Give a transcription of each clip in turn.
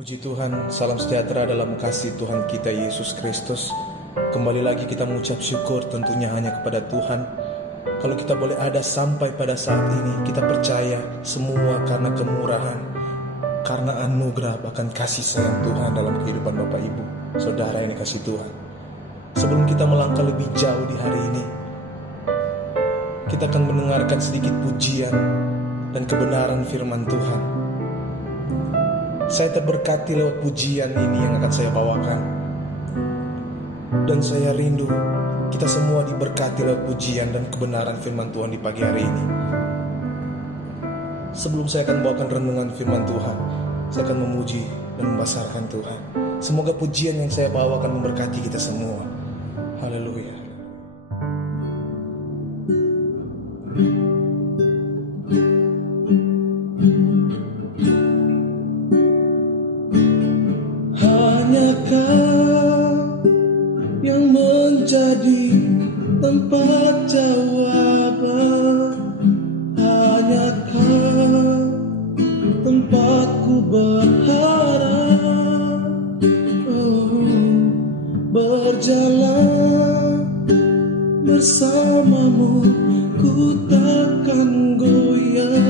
Puji Tuhan, salam sejahtera dalam kasih Tuhan kita Yesus Kristus. Kembali lagi kita mengucap syukur tentunya hanya kepada Tuhan. Kalau kita boleh ada sampai pada saat ini, kita percaya semua karena kemurahan, karena anugerah, bahkan kasih sayang Tuhan dalam kehidupan Bapak Ibu, Saudara yang dikasihi Tuhan. Sebelum kita melangkah lebih jauh di hari ini, kita akan mendengarkan sedikit pujian dan kebenaran firman Tuhan. Saya terberkati lewat pujian ini yang akan saya bawakan. Dan saya rindu kita semua diberkati lewat pujian dan kebenaran firman Tuhan di pagi hari ini. Sebelum saya akan bawakan renungan firman Tuhan, saya akan memuji dan membesarkan Tuhan. Semoga pujian yang saya bawakan memberkati kita semua. Haleluya. Yang menjadi tempat jawaban, hanyakah tempatku berharap, berjalan bersamamu, ku takkan goyah,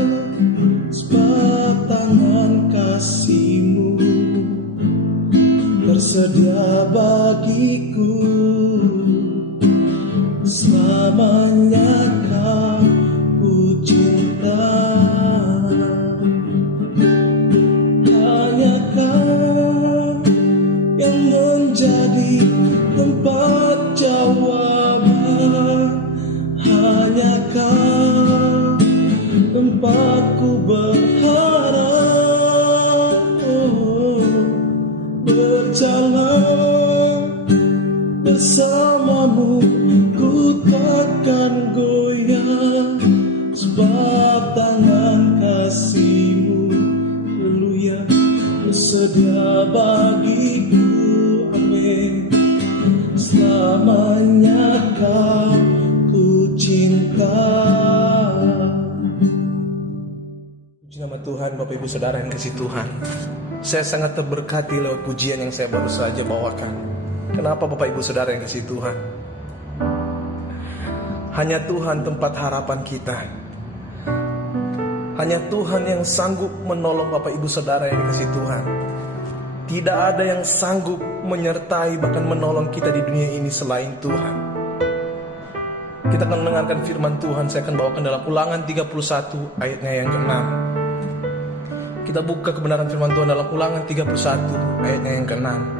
sebab tangan kasih-Mu tersedia bagiku. Selamanya ku cinta. Hanyakah yang menjadi tempat jawaban, hanyakah tempatku berharap, berjalan bersamamu, ku takkan goyah, sebab tangan kasih-Mu, haleluya, bersedia bagiku. Amin. Selamanya ku cinta. Puji nama Tuhan, Bapak Ibu Saudara yang kasih Tuhan. Saya sangat terberkati lewat pujian yang saya baru saja bawakan. Kenapa Bapak Ibu Saudara yang kasih Tuhan? Hanya Tuhan tempat harapan kita. Hanya Tuhan yang sanggup menolong Bapak Ibu Saudara yang dikasih Tuhan. Tidak ada yang sanggup menyertai bahkan menolong kita di dunia ini selain Tuhan. Kita akan mendengarkan firman Tuhan. Saya akan bawakan dalam Ulangan 31 ayatnya yang ke-6. Kita buka kebenaran firman Tuhan dalam Ulangan 31 ayatnya yang ke-6.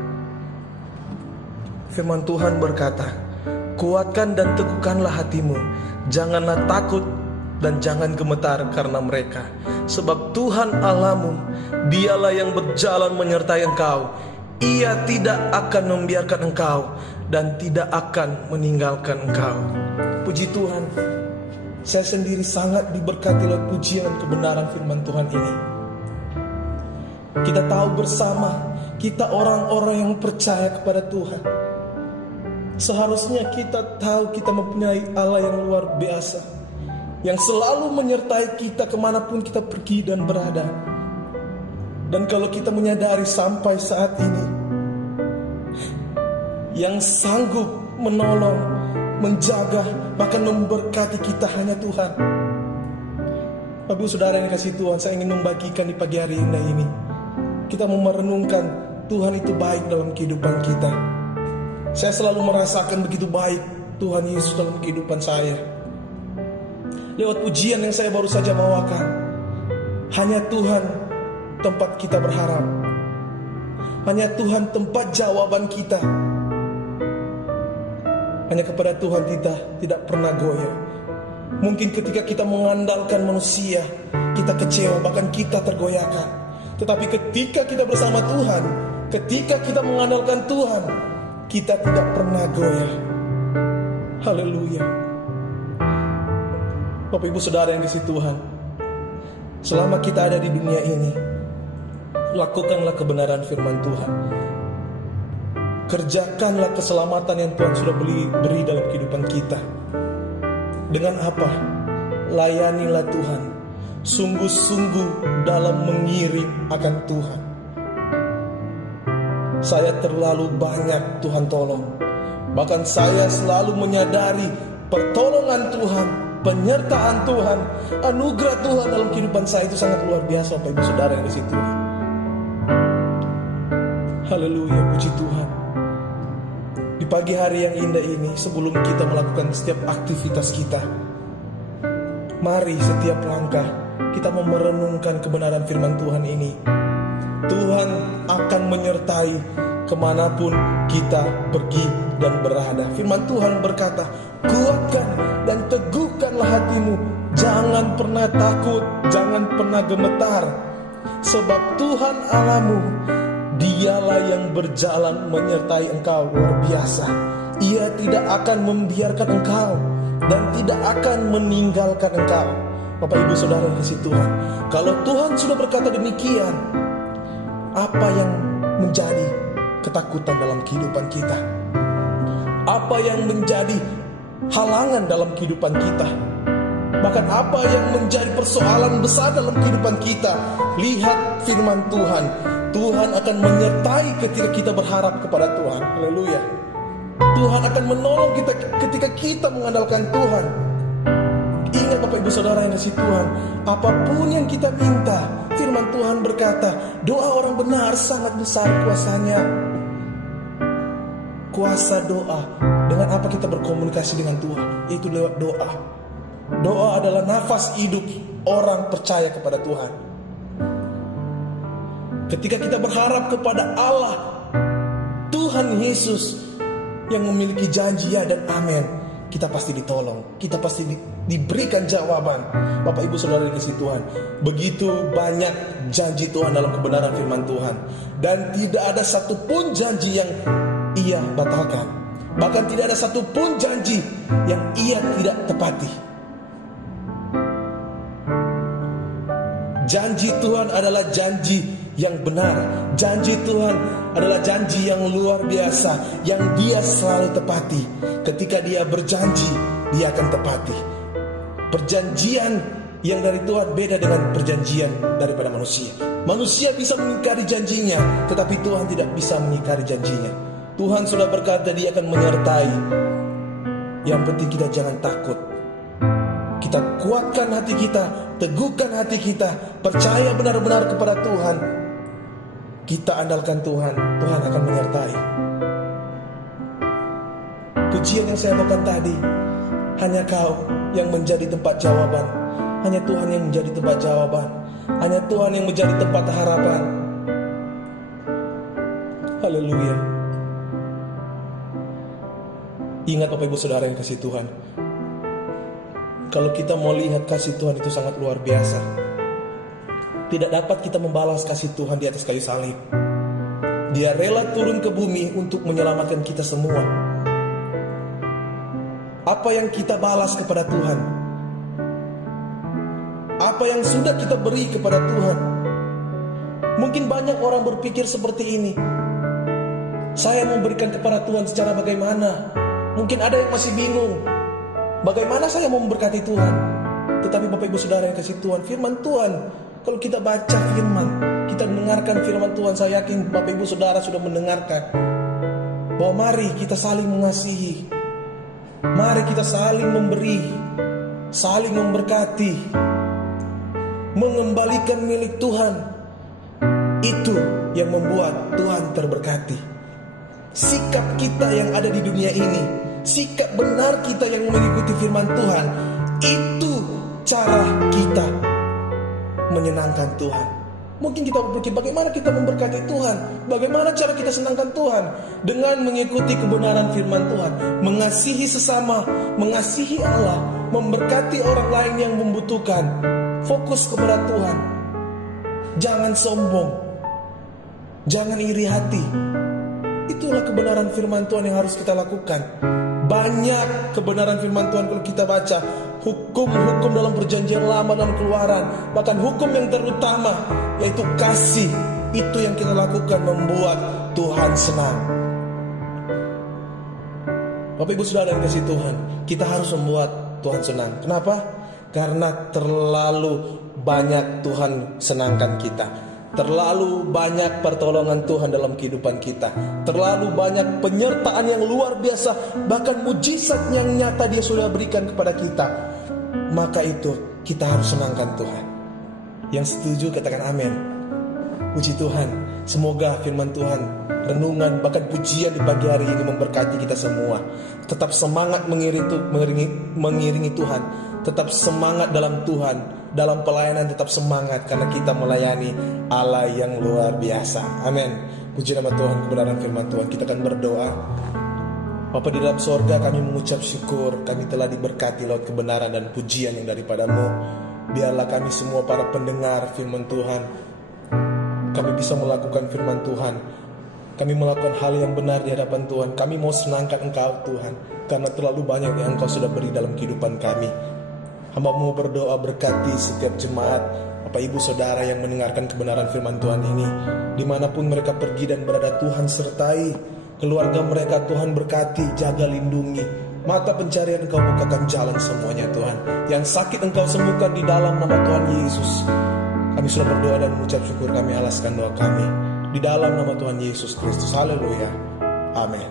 Firman Tuhan berkata, kuatkan dan teguhkanlah hatimu, janganlah takut dan jangan gemetar karena mereka. Sebab Tuhan Allahmu, Dialah yang berjalan menyertai engkau. Ia tidak akan membiarkan engkau dan tidak akan meninggalkan engkau. Puji Tuhan, saya sendiri sangat diberkati lewat pujian dan kebenaran firman Tuhan ini. Kita tahu bersama, kita orang-orang yang percaya kepada Tuhan. Seharusnya kita tahu kita mempunyai Allah yang luar biasa, yang selalu menyertai kita kemanapun kita pergi dan berada. Dan kalau kita menyadari sampai saat ini, yang sanggup menolong, menjaga, bahkan memberkati kita hanya Tuhan. Bapak Ibu Saudara yang kasih Tuhan, saya ingin membagikan di pagi hari indah ini, kita mau merenungkan Tuhan itu baik dalam kehidupan kita. Saya selalu merasakan begitu baik Tuhan Yesus dalam kehidupan saya. Lewat pujian yang saya baru saja bawakan, hanya Tuhan tempat kita berharap. Hanya Tuhan tempat jawaban kita. Hanya kepada Tuhan kita tidak pernah goyah. Mungkin ketika kita mengandalkan manusia, kita kecewa, bahkan kita tergoyahkan. Tetapi ketika kita bersama Tuhan, ketika kita mengandalkan Tuhan, kita tidak pernah goyah. Haleluya. Bapak Ibu Saudara yang dikasihi Tuhan, selama kita ada di dunia ini, lakukanlah kebenaran firman Tuhan. Kerjakanlah keselamatan yang Tuhan sudah beri dalam kehidupan kita. Dengan apa? Layanilah Tuhan. Sungguh-sungguh dalam mengiring akan Tuhan. Saya terlalu banyak Tuhan tolong. Bahkan saya selalu menyadari pertolongan Tuhan, penyertaan Tuhan, anugerah Tuhan dalam kehidupan saya itu sangat luar biasa, Bapak Ibu Saudara yang di situ. Haleluya, puji Tuhan. Di pagi hari yang indah ini, sebelum kita melakukan setiap aktivitas kita, mari setiap langkah kita merenungkan kebenaran firman Tuhan ini. Tuhan akan menyertai kemanapun kita pergi dan berada. Firman Tuhan berkata, kuatkan dan teguhkanlah hatimu. Jangan pernah takut, jangan pernah gemetar. Sebab Tuhan Allahmu, Dialah yang berjalan menyertai engkau. Luar biasa. Ia tidak akan membiarkan engkau dan tidak akan meninggalkan engkau. Bapak Ibu Saudara yang kasih Tuhan, kalau Tuhan sudah berkata demikian, apa yang menjadi ketakutan dalam kehidupan kita? Apa yang menjadi halangan dalam kehidupan kita? Bahkan apa yang menjadi persoalan besar dalam kehidupan kita? Lihat firman Tuhan. Tuhan akan menyertai ketika kita berharap kepada Tuhan. Haleluya. Tuhan akan menolong kita ketika kita mengandalkan Tuhan. Ingat Bapak Ibu Saudara yang kasih Tuhan, apapun yang kita minta, firman Tuhan berkata, doa orang benar sangat besar kuasanya. Kuasa doa, dengan apa kita berkomunikasi dengan Tuhan, yaitu lewat doa. Doa adalah nafas hidup orang percaya kepada Tuhan. Ketika kita berharap kepada Allah, Tuhan Yesus yang memiliki janji ya dan amin, kita pasti ditolong, kita pasti diberikan jawaban. Bapak Ibu Saudara yang dikasihi Tuhan, begitu banyak janji Tuhan dalam kebenaran firman Tuhan, dan tidak ada satupun janji yang Ia batalkan. Bahkan tidak ada satupun janji yang Ia tidak tepati. Janji Tuhan adalah janji yang benar. Janji Tuhan adalah janji yang luar biasa, yang Dia selalu tepati. Ketika Dia berjanji, Dia akan tepati. Perjanjian yang dari Tuhan beda dengan perjanjian daripada manusia. Manusia bisa mengingkari janjinya, tetapi Tuhan tidak bisa mengingkari janjinya. Tuhan sudah berkata Dia akan menyertai. Yang penting kita jangan takut. Kita kuatkan hati kita, teguhkan hati kita, percaya benar-benar kepada Tuhan. Kita andalkan Tuhan, Tuhan akan menyertai. Pujian yang saya bawakan tadi, hanya Kau yang menjadi tempat jawaban. Hanya Tuhan yang menjadi tempat jawaban. Hanya Tuhan yang menjadi tempat harapan. Haleluya. Ingat Bapak Ibu Saudara yang kasih Tuhan, kalau kita mau lihat kasih Tuhan itu sangat luar biasa. Tidak dapat kita membalas kasih Tuhan di atas kayu salib. Dia rela turun ke bumi untuk menyelamatkan kita semua. Apa yang kita balas kepada Tuhan? Apa yang sudah kita beri kepada Tuhan? Mungkin banyak orang berpikir seperti ini. Saya memberikan kepada Tuhan secara bagaimana? Mungkin ada yang masih bingung. Bagaimana saya mau memberkati Tuhan? Tetapi Bapak Ibu Saudara yang kasih Tuhan, firman Tuhan, kalau kita baca firman, kita mendengarkan firman Tuhan, saya yakin Bapak Ibu Saudara sudah mendengarkan bahwa mari kita saling mengasihi, mari kita saling memberi, saling memberkati, mengembalikan milik Tuhan. Itu yang membuat Tuhan terberkati. Sikap kita yang ada di dunia ini, sikap benar kita yang mengikuti firman Tuhan, itu cara kita menyenangkan Tuhan. Mungkin kita berpikir bagaimana kita memberkati Tuhan, bagaimana cara kita senangkan Tuhan? Dengan mengikuti kebenaran firman Tuhan, mengasihi sesama, mengasihi Allah, memberkati orang lain yang membutuhkan. Fokus kepada Tuhan. Jangan sombong, jangan iri hati. Itulah kebenaran firman Tuhan yang harus kita lakukan. Banyak kebenaran firman Tuhan kalau kita baca. Hukum-hukum dalam perjanjian lama dan keluaran. Bahkan hukum yang terutama, yaitu kasih. Itu yang kita lakukan membuat Tuhan senang. Bapak Ibu Saudara yang kasih Tuhan, kita harus membuat Tuhan senang. Kenapa? Karena terlalu banyak Tuhan senangkan kita. Terlalu banyak pertolongan Tuhan dalam kehidupan kita. Terlalu banyak penyertaan yang luar biasa, bahkan mujizat yang nyata Dia sudah berikan kepada kita. Maka itu kita harus senangkan Tuhan. Yang setuju katakan amin. Puji Tuhan. Semoga firman Tuhan, renungan, bahkan pujian di pagi hari ini memberkati kita semua. Tetap semangat mengiringi Tuhan. Tetap semangat dalam Tuhan. Dalam pelayanan tetap semangat, karena kita melayani Allah yang luar biasa. Amin. Puji nama Tuhan, kebenaran firman Tuhan. Kita akan berdoa. Bapa di dalam sorga, kami mengucap syukur. Kami telah diberkati lewat kebenaran dan pujian yang daripada-Mu. Biarlah kami semua para pendengar firman Tuhan, kami bisa melakukan firman Tuhan. Kami melakukan hal yang benar di hadapan Tuhan. Kami mau senangkan Engkau Tuhan, karena terlalu banyak yang Engkau sudah beri dalam kehidupan kami. Hamba mau berdoa berkati setiap jemaat, Bapak Ibu Saudara yang mendengarkan kebenaran firman Tuhan ini. Dimanapun mereka pergi dan berada, Tuhan sertai. Keluarga mereka Tuhan berkati, jaga, lindungi. Mata pencarian Engkau bukakan jalan semuanya Tuhan. Yang sakit Engkau sembuhkan di dalam nama Tuhan Yesus. Kami sudah berdoa dan mengucap syukur, kami alaskan doa kami di dalam nama Tuhan Yesus Kristus. Haleluya. Amin.